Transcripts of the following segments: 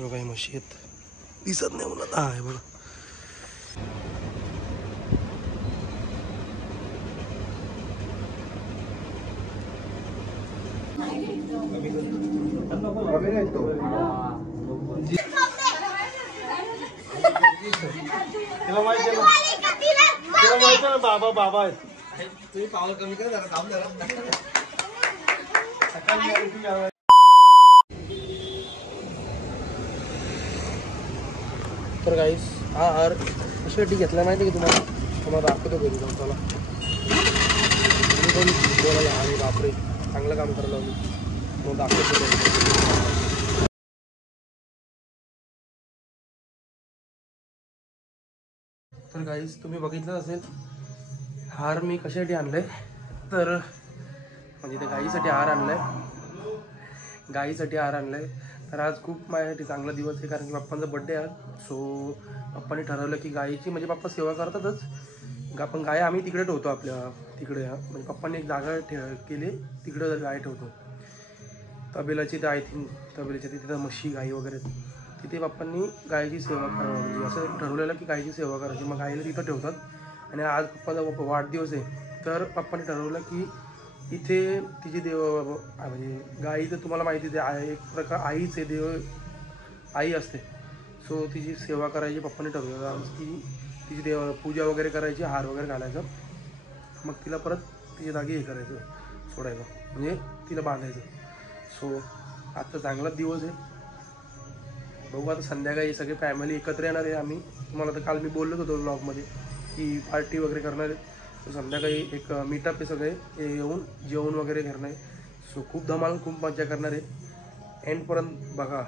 बघा ही म्हशी आहेत, दिसत नाही मला. आहे बघा. बाबा बाबा आहेत. तुम्ही पावलं कमी करा जरा. तर गाईस हा हार कशासाठी घेतला माहिती की तुम्हाला दाखवतो घरी जाऊन. चला पण बोलायला अरे बापरे चांगलं काम करायला लावलं मग दाखवतो. तर गाईस तुम्ही बघितलं असेल हार मी कशासाठी आणलाय. तर म्हणजे ते गाईसाठी हार आणलाय. तर आज खूप माझ्यासाठी चांगला दिवस आहे कारण की पप्पांचा बड्डे आहे आज. सो पप्पांनी ठरवलं की गायीची म्हणजे पप्पा सेवा करतातच, पण गाय आम्ही तिकडे ठेवतो आपल्या तिकडे. म्हणजे पप्पांनी एक जागा केली तिकडे गाय ठेवतो तबेलाची. ते आय थिंक तबेलाची तिथं म्हशी गाई वगैरे तिथे पप्पांनी गायीची सेवा म्हणजे असं ठरवलेलं की गायीची सेवा करायची. मग गायीला तिथं ठेवतात आणि आज पप्पाचा वाढदिवस आहे तर पप्पांनी ठरवलं की इथे तिची देव म्हणजे गाई तर तुम्हाला माहितीच आहे एक प्रकार आईचे देव आई असते. सो तिची सेवा करायची पप्पांनी ठरवलं की तिची देव पूजा वगैरे करायची, हार वगैरे घालायचं, मग तिला परत तिचे दागे हे करायचं सोडायचं म्हणजे तिला बांधायचं. सो आजचा चांगलाच दिवस आहे. बघू आता संध्याकाळी सगळे फॅमिली एकत्र येणार आहे. आम्ही तुम्हाला तर काल मी बोललोच होतो ब्लॉगमध्ये की पार्टी वगैरे करणार आहे. तर संध्याकाळी एक मीटअप आहे, सगळे येऊन जेवण वगैरे करणार आहे. सो खूप धमाल खूप मजा करणार आहे. एंडपर्यंत बघा.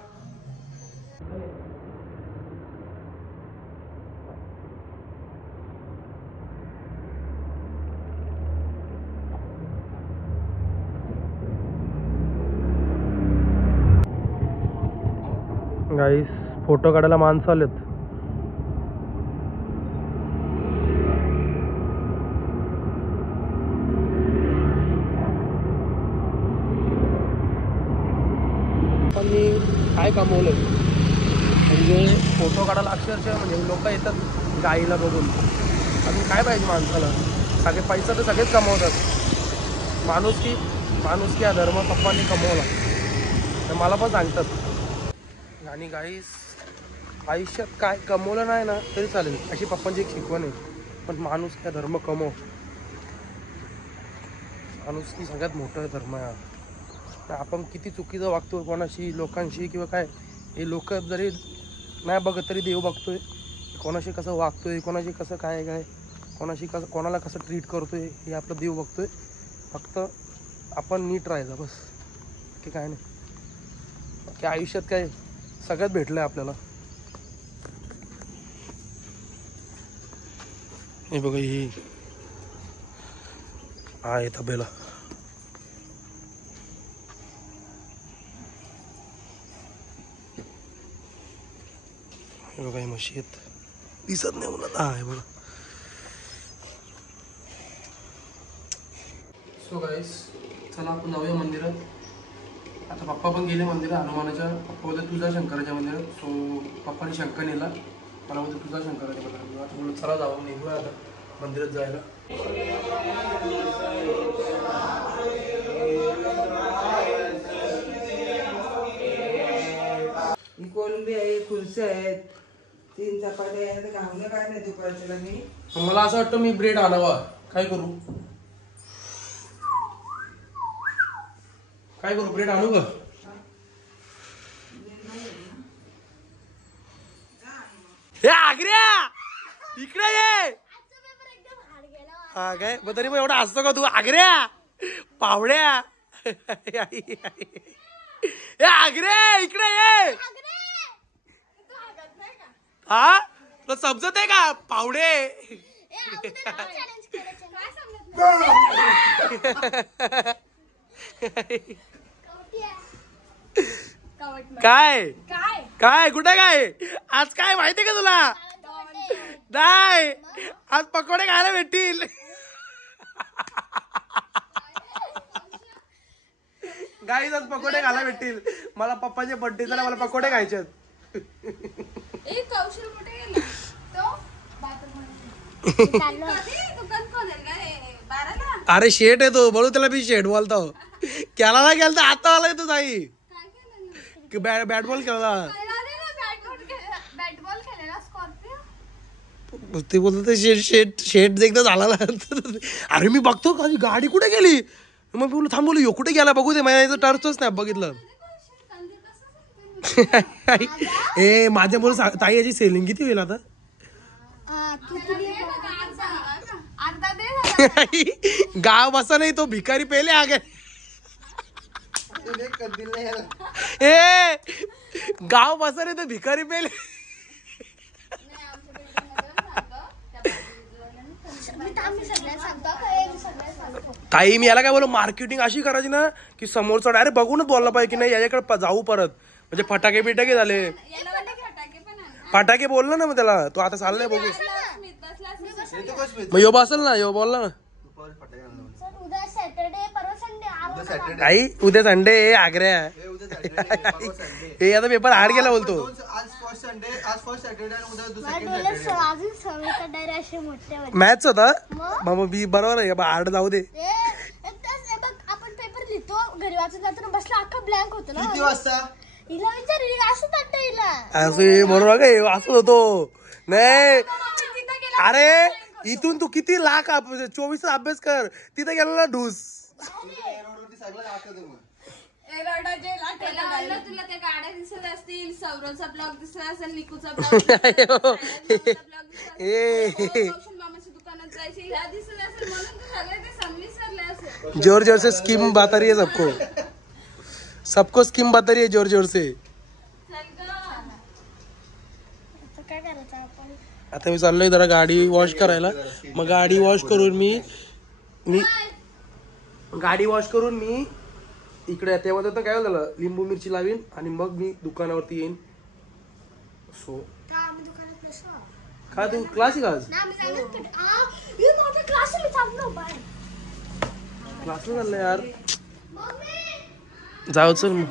गाईस फोटो काढायला माणसं आलेत. पण मी काय कमवलं म्हणजे फोटो काढायला अक्षरशः म्हणजे लोक येतात गाईला बघून. अजून काय पाहिजे माणसाला, सगळे पैसा तर सगळेच कमवतात. माणुसकी हा धर्म पप्पांनी कमवला तर मला पण सांगतात. आणि गाईस आयुष्यात काय कमवलं नाही ना तरी चालेल अशी पप्पांची एक शिकवण आहे, पण माणुसकी हा धर्म कमव. माणुसकी सगळ्यात मोठा धर्म आहे. आपण किती चुकीचं वागतो कोणाशी लोकांशी किंवा काय, हे लोक जरी नाही बघत तरी देव बघतोय. कोणाशी कसं वागतोय, कोणाशी कसं काय कोणाशी कसं कोणाला कसं ट्रीट करतोय हे आपलं देव बघतोय. फक्त आपण नीट राहायचं बस, की काय नाही की आयुष्यात काय सगळ्यात भेटलं आहे आपल्याला. हे बघा ही आहे तबेला. हे बघा ही म्हशी आहेत, दिसत नाही मला. आहे बघा. सो गाईस चला आपण जाऊया मंदिरात. आता पप्पा पण गेले मंदिरात हनुमानाच्या. पप्पा बोलते तुझा शंकराच्या मंदिरात. सो पप्पाने शंकर नेला, मला बोलते तुझा शंकराच्या मंदिरात. आता बोलत चला जाऊन निघूया आता मंदिरात जायला. कोलंबी आहे, कुलसे आहेत, 3 चपात्या आहेत. घावलं काय नाही दुपारच्याला मी. मला असं वाटतं मी ब्रेड आणावा. काय करू ब्रेड आणू का? हे आग्र्या इकडे ये. हा काय मग तरी मग एवढा हसतो का तू आग्र्या पावड्या. हे आग्र्या इकडे ये. हा तुला समजत आहे का पावडे. काय काय कुठे काय आज काय माहितीये का तुला? नाही आज पकोडे खायला भेटतील. गाईज आज पकोडे खायला भेटतील. मला पप्पाचे बर्थडे झाला, मला पकोडे खायचे. एक कौशल कुठे गेला तो बाथरूम दुकान कोण आहे काय 12ला अरे शेट आहे तो बोलू त्याला मी शेट बोलतो केला ना गेला तर आता आलाय तो जाई काय केलं बॅट बॉल खेळला बॅट बॉल खेळलेला स्कॉर्पिओ ते बोलतो शेट एकदा झाला ना अरे मी बघतो का गाडी कुठे गेली मग बोलू थांबवलं यो कुठे गेला बघू दे माझ्या टर्चच नाही बघितलं ए माझ्या बोल ताई याची सेलिंग किती होईल आता अर्धा दे गाव बसा नाही तो भिकारी पहिले आगे ए गाव बसा नाही तो भिकारी पहिले काही मी याला काय बोल मार्केटिंग अशी करायची ना की समोरचा डायरेक्ट बघूनच बोलला पाहिजे की नाही याच्याकडे जाऊ परत म्हणजे फटाके बिटाके झाले फटाके बोलला ना मग त्याला तो आता चाललाय बघू मग यो बसल ना यो बोलला ना उद्या सॅटर्डे परवा संडे आई उद्या संडे आग्र्या हे आता पेपर हार्ड गेला बोलतो मॅथ्स होता बाबा बी बरोबर आहे हार्ड जाऊ दे आपण पेपर लिहितो घरी वाचत जातो बसला अख्खा ब्लँक होतो ना किती वाजता हिला विचार असं वाटतं हिला असं बरोबर काय असं होतो नाही अरे इथून तू किती लाख 24 अभ्यास कर तिथे गेला ना ढूस तुला त्या गाड्या दिसत असतील सौरवचा ब्लॉग दिसत असेल निकूचा ब्लॉग मामाच्या दुकानात जायचे ह्या दिसत असेल म्हणून तू सगळे ते संमिसरले असेल जोर जोर से स्कीम बता रही है सबको स्कीम बता रही है जोर जोर से काय करायचं आपण आता मी चाललोय जरा गाडी वॉश करायला मग गाडी वॉश करून मी गाडी वॉश करून मी इकडे तेव्हा तर काय झालं लिंबू मिरची लावीन आणि मग मी दुकानावरती येईन सो आम्ही दुकानात बसू काय तू क्लास आहे का आज क्लासला चाललंय यार जाऊ चल मग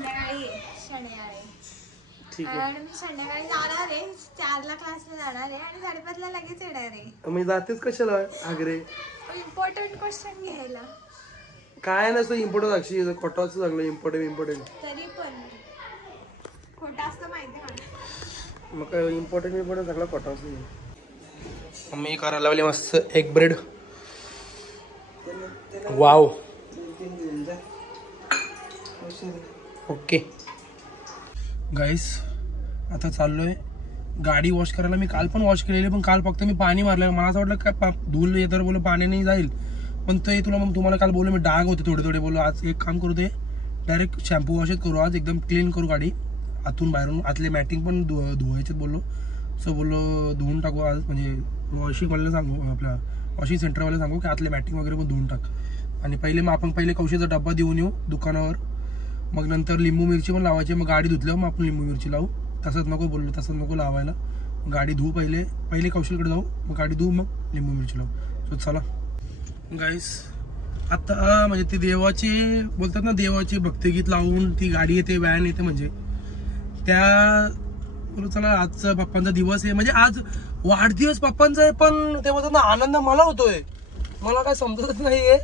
ठीक आहे मी संध्याकाळी जाणार आहे 4ला क्लासला जाणार आहे आणि 5:30ला लगेच येणार आहे मी जातेच कशाला आग्रे इम्पॉर्टंट क्वेश्चन घ्यायला काय नसतं इम्पॉर्टंट अक्षी खोटाचं चांगलं इम्पॉर्टंट तरी पण खोटा असतं माहिती मला मग काय इम्पॉर्टंट सगळं खोटाचं मी करायला लावली मस्त एग ब्रेड वाव ओके गाईस आता चाललोय गाडी वॉश करायला मी काल पण वॉश केलेली पण काल फक्त मी पाणी मारलं मला असं वाटलं काय धूल येतं बोल पाण्याने जाईल पण ते तुला मग तुम्हाला काल बोललो मी डाग होते थोडे थोडे बोललो आज एक काम करू दे डायरेक्ट शॅम्पू वॉशच करू आज एकदम क्लीन करू गाडी आतून बाहेरून आतले मॅटिंग पण धुवायचेच बोललो सो बोललो धुवून टाकू आज म्हणजे वॉशिंगवाल्याला सांगू आपल्या वॉशिंग सेंटरवाल्याला सांगू की आतले मॅटिंग वगैरे पण धुवून टाक आणि पहिले मग आपण पहिले कौशीचा डब्बा देऊन येऊ दुकानावर मग नंतर लिंबू मिरची पण लावायची मग गाडी धुतल्यावर मग आपण लिंबू मिरची लावू तसंच नको बोललो तसंच नको लावायला गाडी धुवू पहिले कौशलकडे जाऊ मग गाडी धुवू मग लिंबू मिरची लावू सो चला गाईस आता म्हणजे ती देवाची बोलतात ना देवाची भक्तिगीत लावून ती गाडी येते व्हॅन येते म्हणजे त्या बोलू चला आजचा पप्पांचा दिवस आहे म्हणजे आज वाढदिवस पप्पांचा आहे पण ते बोलतात ना आनंद मला होतोय मला काय समजतच नाहीये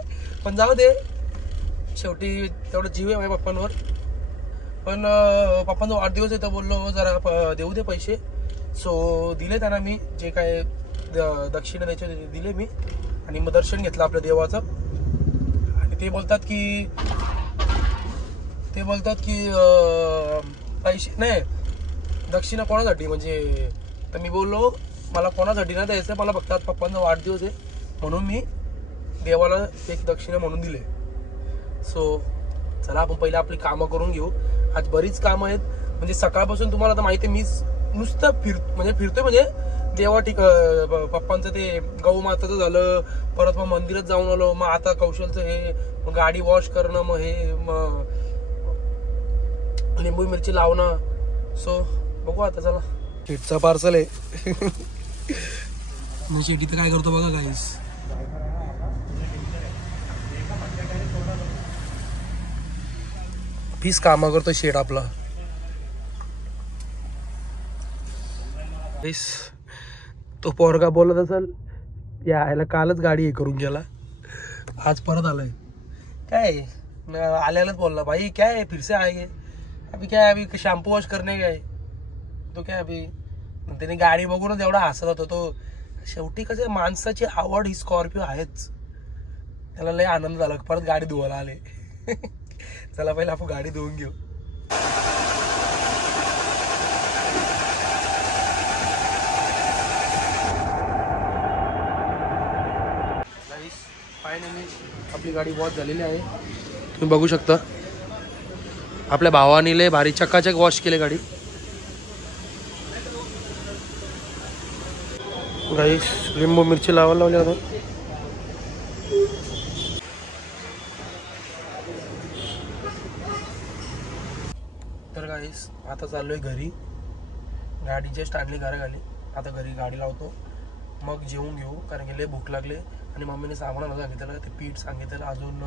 पण जाऊ दे शेवटी तेवढं जीव आहे माझ्या पप्पांवर पण पप्पांचा वाढदिवस आहे तर बोललो जरा देऊ दे पैसे सो दिले त्यांना मी जे काय दक्षिणा द्यायचे दिले मी आणि मग दर्शन घेतलं आपल्या देवाचं आणि ते बोलतात की पैसे नाही दक्षिणा कोणासाठी म्हणजे तर मी बोललो मला कोणासाठी नाही द्यायचं मला फक्त आज पप्पांचा वाढदिवस आहे म्हणून मी देवाला एक दक्षिणा म्हणून दिले सो चला आपण पहिले आपली कामं करून घेऊ आज बरीच कामं आहेत म्हणजे सकाळपासून तुम्हाला तर माहिती आहे मी नुसतं फिरतोय म्हणजे देवा पप्पांचं ते गौ माताचं झालं परत मग मंदिरात जाऊन आलो मग आता कौशलचं हे मग गाडी वॉश करणं मग हे मग लिंबू मिरची लावणं सो बघू आता चला शेटचा पार्सल आहे शेटी तर काय करतो बघा गाईस पीस कामा करतो शेट आपला गाईस तो पोरगा बोलत असेल यायला कालच गाडी हे करून गेला आज परत आलाय काय आल्यालाच बोलला भाई क्या है फिर से आएंगे अभी क्या है अभी शैम्पू वॉश करने गए तो क्या अभी त्याने गाडी बघूनच एवढा हसत होता तो शेवटी कसं माणसाची आवड ही स्कॉर्पिओ आहेच त्याला लय आनंद झाला परत गाडी धुवायला आले चला पहिला आपण गाडी धुवून घेऊ फायनली आपली गाडी वॉश झालेली आहे तुम्ही बघू शकता आपल्या भावाने लय भारी चकाचक वॉश केले गाडी गाईस लिंबू मिरची लावायला लावली आता तर गाईस आता चाललोय घरी गाडी जस्ट आणली घराखाली आता घरी गाडी लावतो मग जेवून घेऊ कारण की लय भूक लागले आणि मम्मीने सामानाला सांगितलं ते पीठ सांगितलं अजून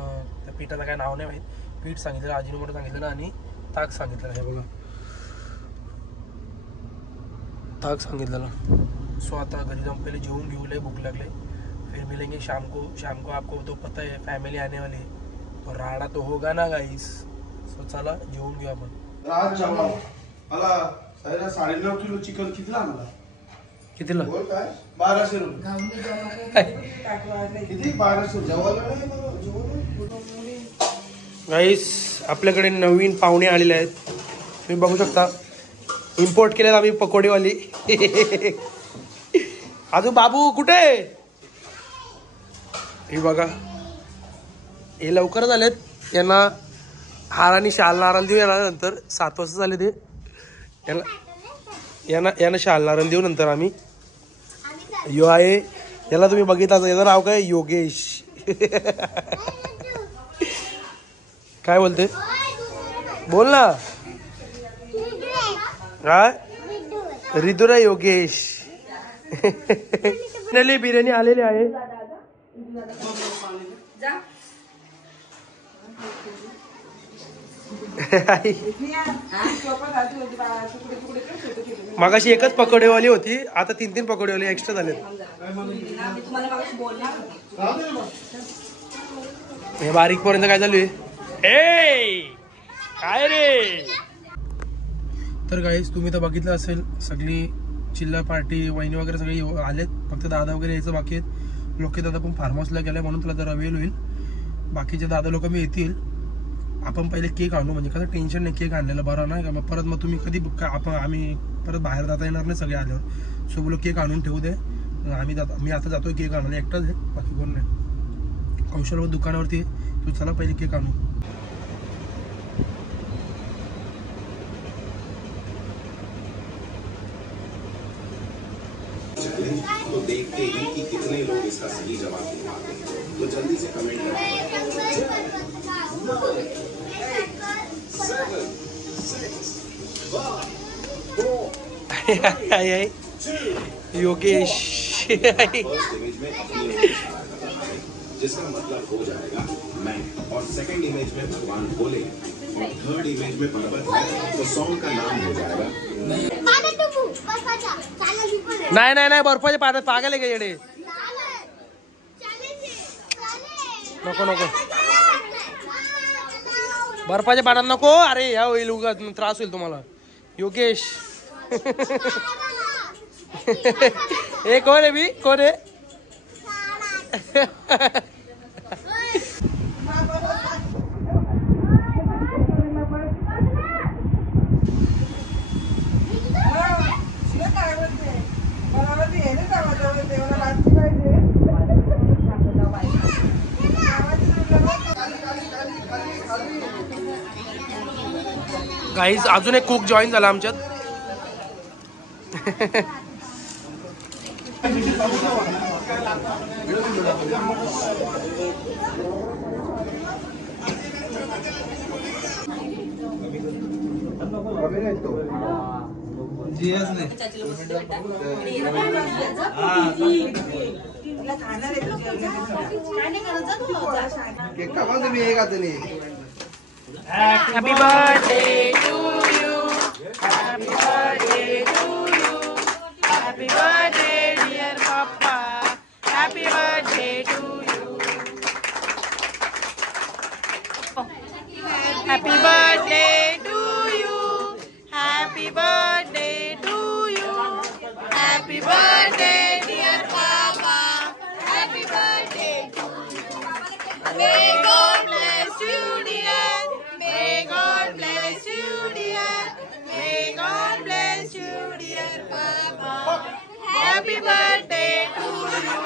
त्या पिठाचं काय नाव नाही माहीत पीठ सांगितलं अजिनोमोटो सांगितलं आणि ताक सांगितलं हे बघा ताक सांगितलेलं सो आता घरी जाऊन पहले जेवून घेऊ लय भूक लागले फिर मिलेंगे शाम को आपको तो पता है फैमिली आने वाली है तो राडा तो होगा ना गाइस सो चला जेवून घेऊ आपण राज जेवला मला साईला 9.5 किलो चिकन कितीला आणला कितीला बोल काय 1200 रुपये किती 1200 जेवायला नाही मला जेवण गाईस आपल्याकडे नवीन पाहुणे आलेले आहेत तुम्ही बघू शकता इम्पोर्ट केलेत आम्ही पकोडीवाली अजून बाबू कुठे हे बघा हे लवकर झालेत यांना हार आणि शाल नारळ देऊ येणार नंतर 7 वाजता झाले ते यांना शाल नारळ देऊ नंतर आम्ही यो आहे याला तुम्ही बघितलं याचं नाव काय योगेश काय बोलते बोल ना काय रिदुरा योगेश बिर्याणी आलेली आहे मगाशी एकच पकोडेवाली होती आता 3 पकोडेवाली एक्स्ट्रा झाले हे बारीक पर्यंत काय चालू आहे काय रे तर गाईस तुम्ही तर बघितलं असेल सगळी चिल्ला पार्टी वहिनी वगैरे सगळे आलेत फक्त दादा वगैरे यायचं बाकी आहेत लोके दादा पण फार्म हाऊसला गेलाय म्हणून तुला जरा वेळ होईल बाकीचे दादा लोक मी येतील आपण पहिले केक आणू म्हणजे कसं टेन्शन नाही केक आणलेलं बरं नाही का मग परत मग तुम्ही कधी आम्ही परत बाहेर जाता येणार नाही सगळे आल्यावर सो बोलो केक आणून ठेवू दे मी आता जातोय केक आणायला एकटाच आहे बाकी कोण नाही कौशल दुकानावरती तू चला पहिले केक आणू तो देखते ही कि कितने लोग इसका सही जवाब दे पाते हैं तो जल्दी से कमेंट योगेश फर्स्ट इमेज में अपनी जिसका मतलब हो जाएगा मैं और सेकंड इमेज में भगवान भोले और थर्ड इमेज में पर्वत है तो सॉन्ग का नाम हो जाएगा नाही बर्फाच्या पाण्यात पागल आहे का येडे नको बर्फाच्या पाण्यात नको अरे या होईल उगा त्रास होईल तुम्हाला योगेश हे कोण आहे कोण आहे गाईज अजून एक कुक जॉईन झाला आमच्यात Happy birthday to you. Happy birthday to you. Happy birthday to you, happy birthday to you, happy birthday dear baba, happy birthday to you. May God bless you dear, may God bless you dear, may God bless you dear baba, happy birthday to you.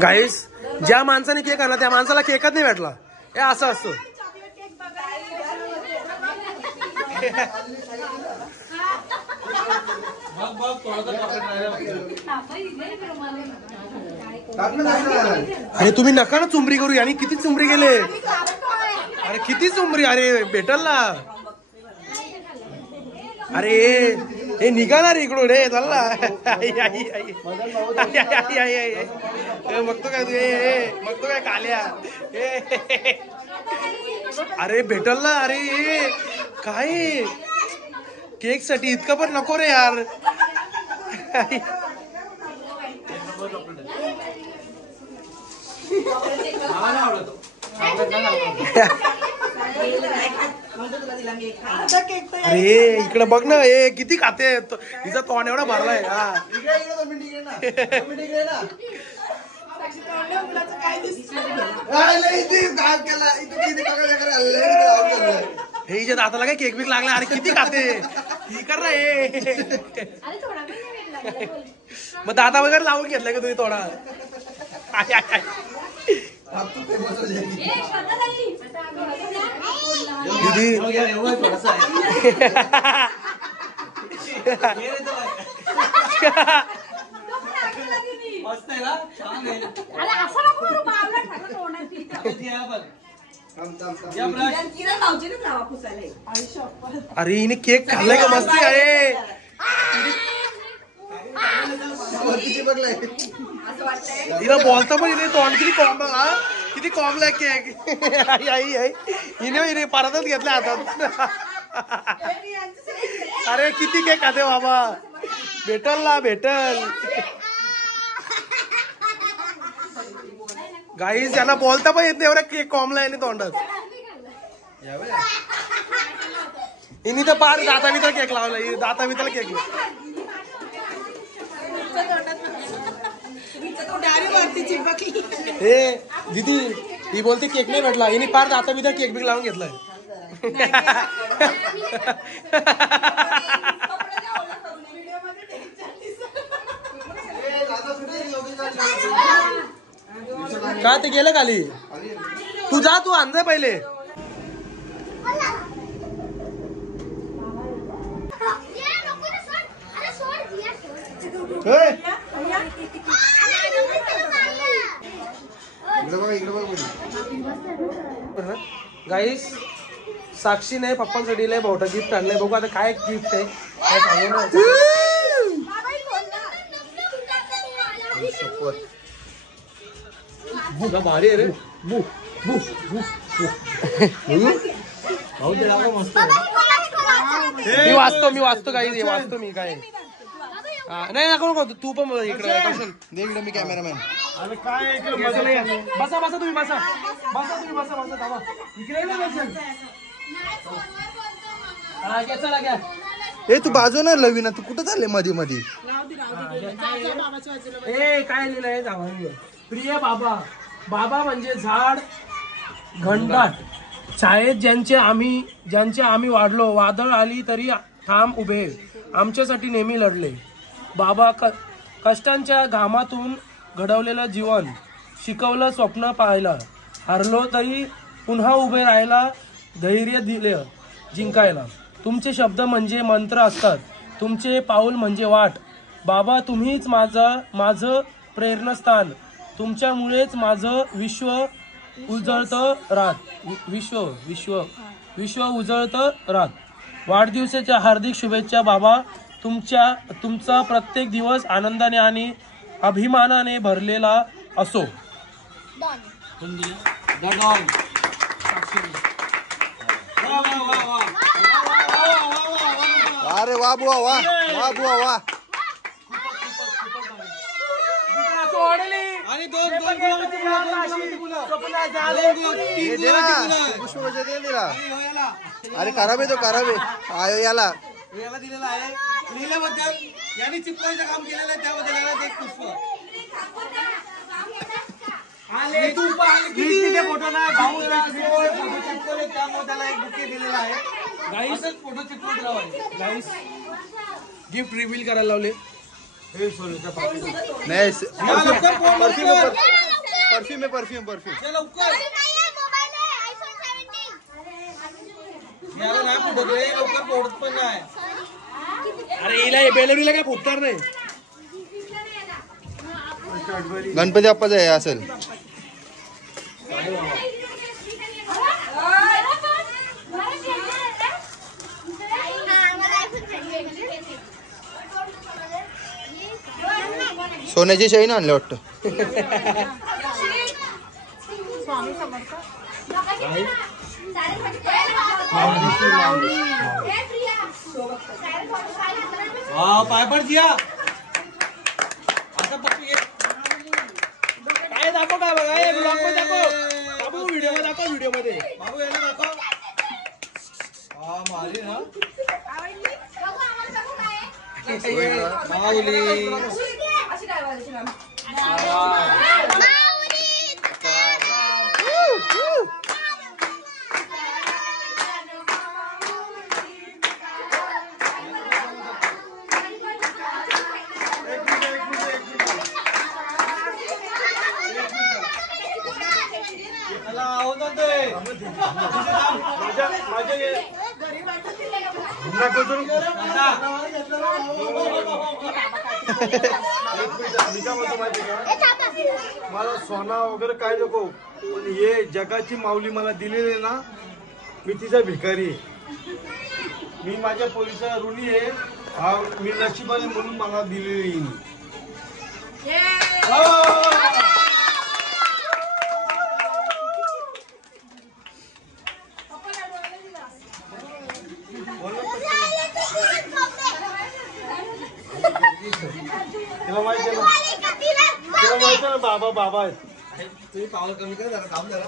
Guys, ज्या माणसाने cake आणला त्या माणसाला केकच नाही भेटला. हे असं असतं. अरे तुम्ही नका ना चुंबरी करू. आणि किती चुंबरी गेले. अरे किती चुंबरी. अरे भेटल ना. अरे हे निघाणार इकडून रे. चालला बघतो काय तू. बघतो काय काल्या. अरे भेटल ना. अरे काय केक साठी इतकं पण नको रे यार. अरे इकडे बघ ना. हे किती खाते. तिचा तोंड एवढा भरलाय. हे हिच्या दाताला काय केक बीक लागला. अरे किती खाते. ही कर ना हे. मग दाता वगैरे लावून घेतलाय का तुम्ही थोडा. दीदी अरे हिने केक खाल्लाय का. मस्ती आहे. हिला बोलता पण इथे तोंड किती कॉम. किती कॉमलाय केक. हिने परतच घेतल्या हातात. अरे किती केक खाते बाबा. भेटल ना भेटल. गाईस यांना बोलता पण येत नाही. एवढा केक कॉमला आहे तोंडात. हिनी तर पार दाता मित्र केक लावला. दाता मित्र केक. हे दीदी ही बोलते केक नाही भेटला. हिने पार दाता मित्र केक बिक लावून घेतलाय. का ते गेलं खाली. तू जा. तू आणजा पहिले. गाईस साक्षीने पप्पांसाठी लय मोठं गिफ्ट आणलंय. बघू आता काय गिफ्ट आहे काय सांगू ना. भारी आहे रे. मी वाचतो काही वाचतो मी काय. नाही नको तू पण इकडे मी कॅमेरामॅन. बसा बसा तुम्ही बसा. बसा तुम्ही बसा. बसा थांबा इकडे. ए तू बाजू ना लवी ना. तू कुठं चालले मध्ये मध्ये. ए काय लिहिलंय जावा. प्रिय बाबा. बाबा म्हणजे झाड घनदाट. शाळेत ज्यांचे आम्ही वाढलो. वादळ आली तरी ठाम उभे. आमच्यासाठी नेहमी लढले. बाबा कष्टांच्या घामातून घडवलेलं जीवन. शिकवलं स्वप्न पाहायला. हरलो तरी पुन्हा उभे राहायला. धैर्य दिलं जिंकायला. तुमचे शब्द म्हणजे मंत्र असतात. तुमचे पाऊल म्हणजे वाट. बाबा तुम्हीच माझं प्रेरणास्थान. तुमच्यामुळेच माझं विश्व उजळतं राहत. विश्व उजळतं राहत. वाढदिवसाच्या हार्दिक शुभेच्छा बाबा. तुमचा प्रत्येक दिवस आनंदाने आणि अभिमानाने भरलेला असो. अरे वा बुवा वा. वा बुवा वा. आणि दोन गुलाबाची फुलं. तीन पुष्प म्हणजे दे तिला. अरे खराब आहे तो, खराब आहे. आयो याला याला दिलेला आहे. लिहिल्याबद्दल यांनी चिपकायचं काम केलेलं आहे, त्यामध्ये लागला एक पुष्प. तिथे फोटो ना फोटो चिपकवले, त्यामुळे त्याला एक बुके दिलेला आहे. असंच फोटो चिपकवत राहावे. गाईस गिफ्ट रिव्हील करायला लावले. नाही परफ्यूम आहे, परफ्यूम परफ्यूम. लवकर मोबाईल आहे आयफोन 17. याला नाही फुटत रे, लवकर फोडत पण नाही. अरे हिला बेलवडीला काय फुटणार नाही. गणपती बाप्पाचं आहे असेल. सोन्याची शाईन आणलं वाटतं. पाय पड जिया. असं पक्की घे. काय दाखव, काय बघा हे ब्लॉग मध्ये दाखव. बाबू व्हिडिओ मध्ये दाखव, व्हिडिओ मध्ये. बाबू याला दाखव. मारी ना माऊली. त्याला आवडत ते. मला सोना वगैरे काय नको, पण हे जगाची माऊली मला दिलेली आहे ना, मी तिचा भिकारी आहे. मी माझ्या पोलिसा ऋणी आहे. हा मी नशिबाने म्हणून मला दिलेली आहे. तिला माहिती आहे ना, तिला माहिती आहे ना बाबा बाबा आहेत. तुम्ही पावलं कमी कर जरा, काम जरा.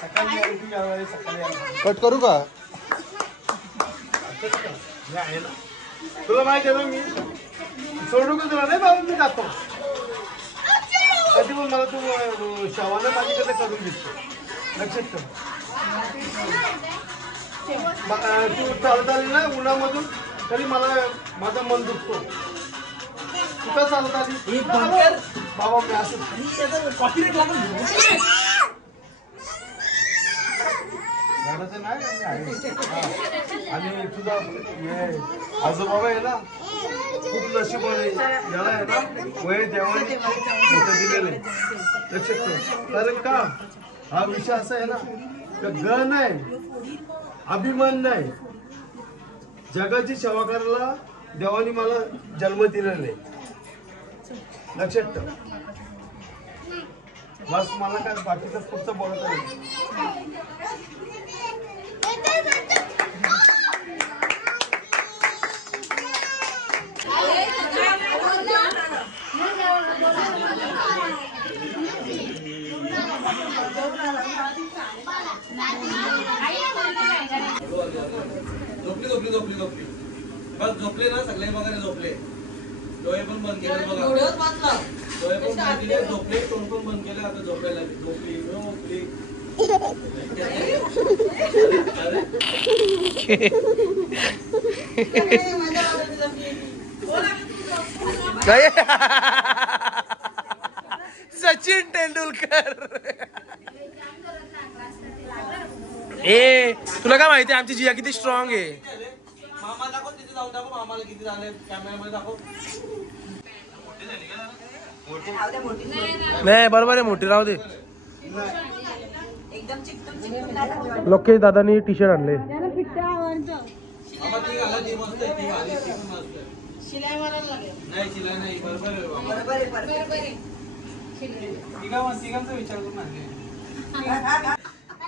सकाळी यावं, सकाळी यावं. कट करू का? हे आहे ना, तुला माहिती आहे ना, मी सोडू का तुला? नाही बाबा, मी जातो. कधी पण मला तू शवानं माझ्याकडे करून दिसतो. लक्षात ठेव. तू चालत आली ना उन्हामधून, तरी मला माझं मन दुखतो. कुठं चालत आली बाबा, मी असं घराचं नाही का, मी आहे. हा. आणि तुझा हे आजोबाबा आहे ना, खूप नशिबाने याला आहे ना, वय देवाने मोठं दिलेलं आहे. लक्षात ठेव. कारण का हा विषय असा आहे ना, का गण नाही, अभिमान नाही. जगाची सेवा करायला देवाने मला जन्म दिलेला आहे. लक्षात ठेव. बस मला काय बाकीचं पुढचं बोलत नाही. झोपली झोपली झोपली झोपली. बस झोपले ना सगळे बघायला झोपले. डोळे पण बंद केले बघा. डोळे पण बंद केले, झोपले, तोंड पण बंद केलं. आता झोपायला झोपली झोपली. सचिन तेंडुलकर. ए तुला काय माहिती आमची जिया किती स्ट्रॉंग आहे. मामा दाखव, तिथे जाऊन दाखव मामाला किती झाले. कॅमेरामध्ये दाखव. नाही बरोबर आहे, मोठी राहू दे. लोकेश दादानी टी शर्ट आणले. मामा ती घाला, ती मस्त आहे. ती घाली, ती पण मस्त आहे. नाही शिलाई नाही, बरोबर आहे बाबा. तिघांचा विचार करून आणले.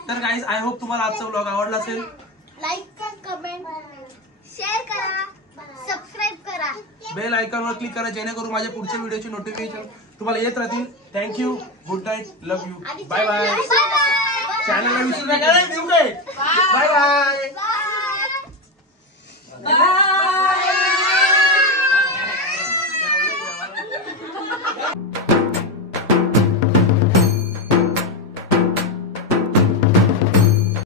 तर गाईज आय होप तुम्हाला आजचा व्लॉग आवडला असेल. लाईक करा, कमेंट शेअर करा, सबस्क्राईब करा. बेल आयकॉनवर क्लिक करा जेणेकरून माझ्या पुढच्या व्हिडिओची नोटिफिकेशन तुम्हाला येत राहतील. Thank you, good night, love you, bye bye. चॅनलला विसरू नका. Bye bye. बाय.